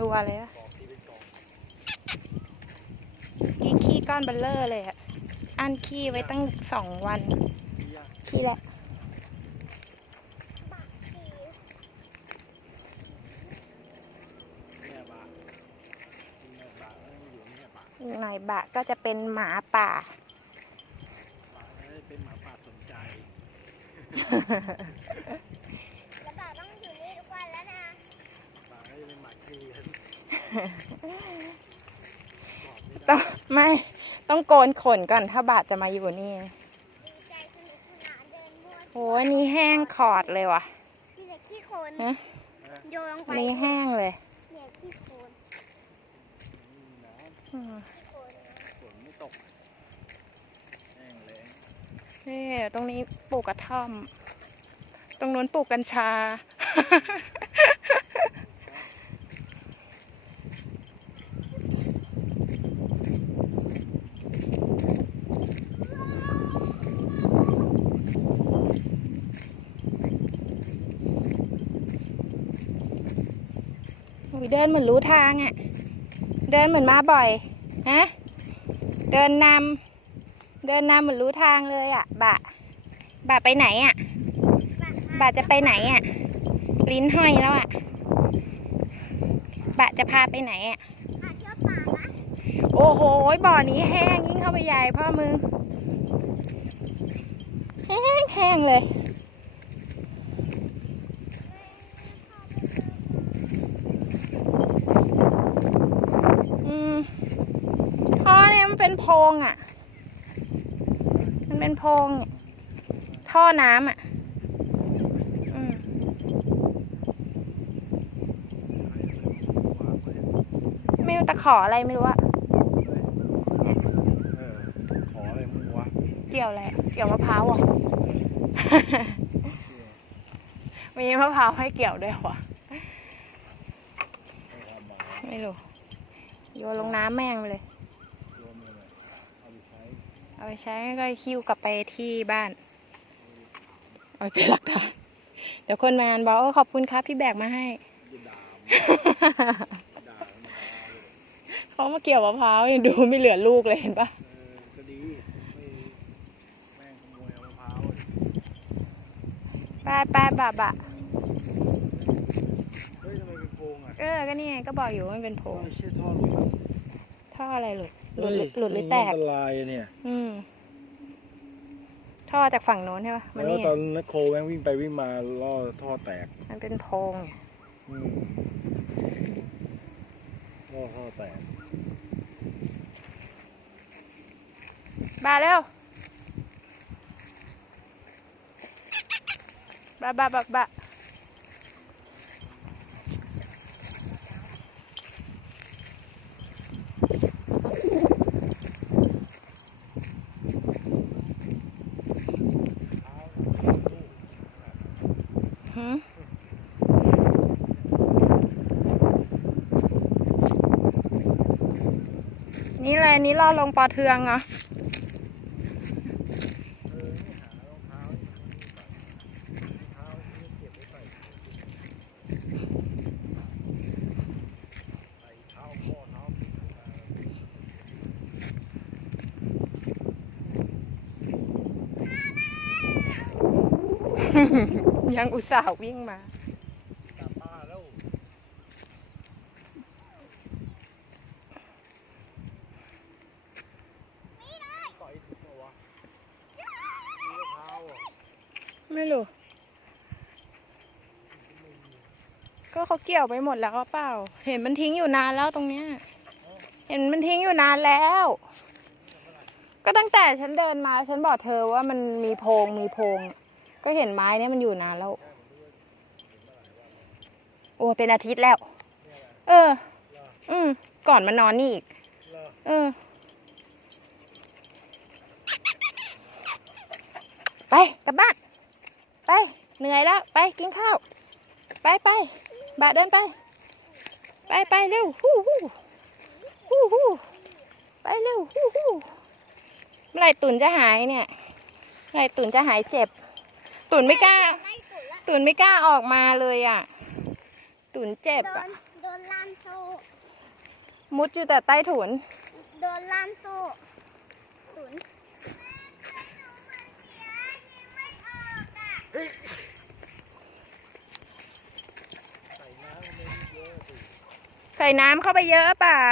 รัวเลยอะกองที่เป็นกองนี่ขี้ก้อนเบลเลอร์เลยอะอันขี้ไว้ตั้งสองวันที่ยากขี้แหละเนี่ยบาเนี่ยบาแล้วมันอยู่เนี่ยบาอีกหน่อยบะก็จะเป็นหมาป่าบาแล้วเป็นหมาป่าสนใจ ต้ได้องไม่ต้องโกนขนก่อนถ้าบะจะมาอยู่นี่ดีใจสนุกสนานเดินมั่วโอ้ยนี่แห้งขอดเลยว่ะมีแต่ขี้โคลนฮะโยนลงไปนี่แห้งเลยเนี่ยขี้โคลนน้อืมขี้โคลนำฝนไม่ตกแห้งแล้งนี่ตรงนี้ปลูกกระท่อม ตรงนู้นปลูกกัญชา เดินเหมือนรู้ทางอะ่ะ เดินเหมือนมาบ่อย ฮะ เดินนำ เดินนำเหมือนรู้ทางเลยอะ่ะ บะ บะไปไหนอะ่ะ บะจะไปไหนอะ่ะ ลิ้นห้อยแล้วอะ่ะ บะจะพาไปไหนอะ่ะพาเที่ยวป่านะโอ้โห บ่อนี้แห้งยิ่งเข้าไปใหญ่พ่อมึง แห้งแห้งเลย อืมพ่อเนี่ย มันเป็นโพรงอะ มันเป็นโพรงเนี่ยท่อน้ำอะอืมไม่รู้ตะขออะไรไม่รู้อะเออขออะไรมึงวะเกี่ยวอะไรอะเกี่ยวมะพร้าวเหรอะ มีมะพร้าวให้เกี่ยวด้วยวะไม่ทำมาไม่รู้ โยนลงน้ำแม่งไปเลย รวมเลยเอาไปใช้ เอาไปใช้ก็หิ้วกลับไปที่บ้าน เอาไปเป็นหลักฐานเดี๋ยวคนงานบอกโอ้ขอบคุณครับที่แบกมาให้จะด่ามึงด่าธรรมดาเลยเขามาเกี่ยวมะพร้าวยังดูไม่เหลือลูกเลยเห็นปะเออก็ดีไม่แม่งขโมยเอามะพร้าวเลยไปไปบะบะเฮ้ยทำไมเป็นโพรงอะ เออ ก็นี่ไงก็บอกอยู่ว่ามันเป็นโพรงไม่ใช่ท่อหลุดท่ออะไรหลุด หลุดหรือหลุดหรือแตกอันตรายอะเนี่ย อืมท่อจากฝั่งโน้นใช่ปะมันแล้วนี่ตอนนักโคแม่งวิ่งไปวิ่งมาล่อท่อแตก มันเป็นโพรงไงอืมล่อท่อแตกบาเร็วบะบะบะบะ หืมนี่แหละนี่ล่อลงปอเทืองเหรอเออนี่หารองเท้านี่มันใส่รองเท้านี่เก็บไว้ใส่ใส่เท้าพ่อเท้าผิดมา ยังอุตส่าห์วิ่งมาตามป้าแล้วต่อยถึงเหรอวะมีมะพร้าวเหรอไม่รู้ ก็เขาเกี่ยวไปหมดแล้วเปล่า เห็นมันทิ้งอยู่นานแล้วตรงเนี้ย เห็นมันทิ้งอยู่นานแล้ว ก็ตั้งแต่ฉันเดินมา ฉันบอกเธอว่ามันมีโพงมีโพง ก็เห็นไม้เนี้ยมันอยู่นานแล้ว โอ้เป็นอาทิตย์แล้ว เออ อืมก่อนมานอนนี่อีกเอเออ ไปกลับบ้าน ไป เหนื่อยแล้ว ไปกินข้าว ไปไปบะเดินไป ไปไปเร็วฮู้ฮู้ฮู้ฮู้ไปเร็วฮู้ฮู้เมื่อไหรตุ่นจะหายเนี่ยเมื่อไหรตุ่นจะหายเจ็บ ตุ่นไม่กล้า ไม่สุดละตุ่นไม่กล้าออกมาเลยอะ ตุ่นเจ็บโดอะ นโดนล่ามโซ่โซ่มุดอยู่แต่ใต้ถุน โดนล่ามโซ่ตุนใส่น้ำมันไม่เยอะสิใส่น้ำเข้าไปเยอะเปล่า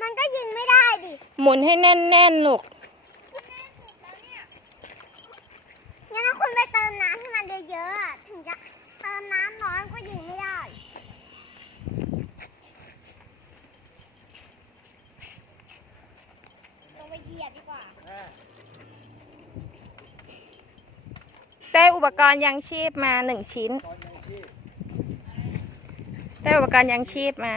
มันก็ยิงไม่ได้ดิ หมุนให้แน่นๆลูก งั้นถ้าคุณไปเติมน้ำให้มันเยอะๆอะถึง จะเติมน้ำน้อยก็ยิงไม่ได้ลงไปเหยียบดีกว่าได้อุปกรณ์ยังชีพมาหนึ่งชิ้น ได้อุปกรณ์ยังชีพมา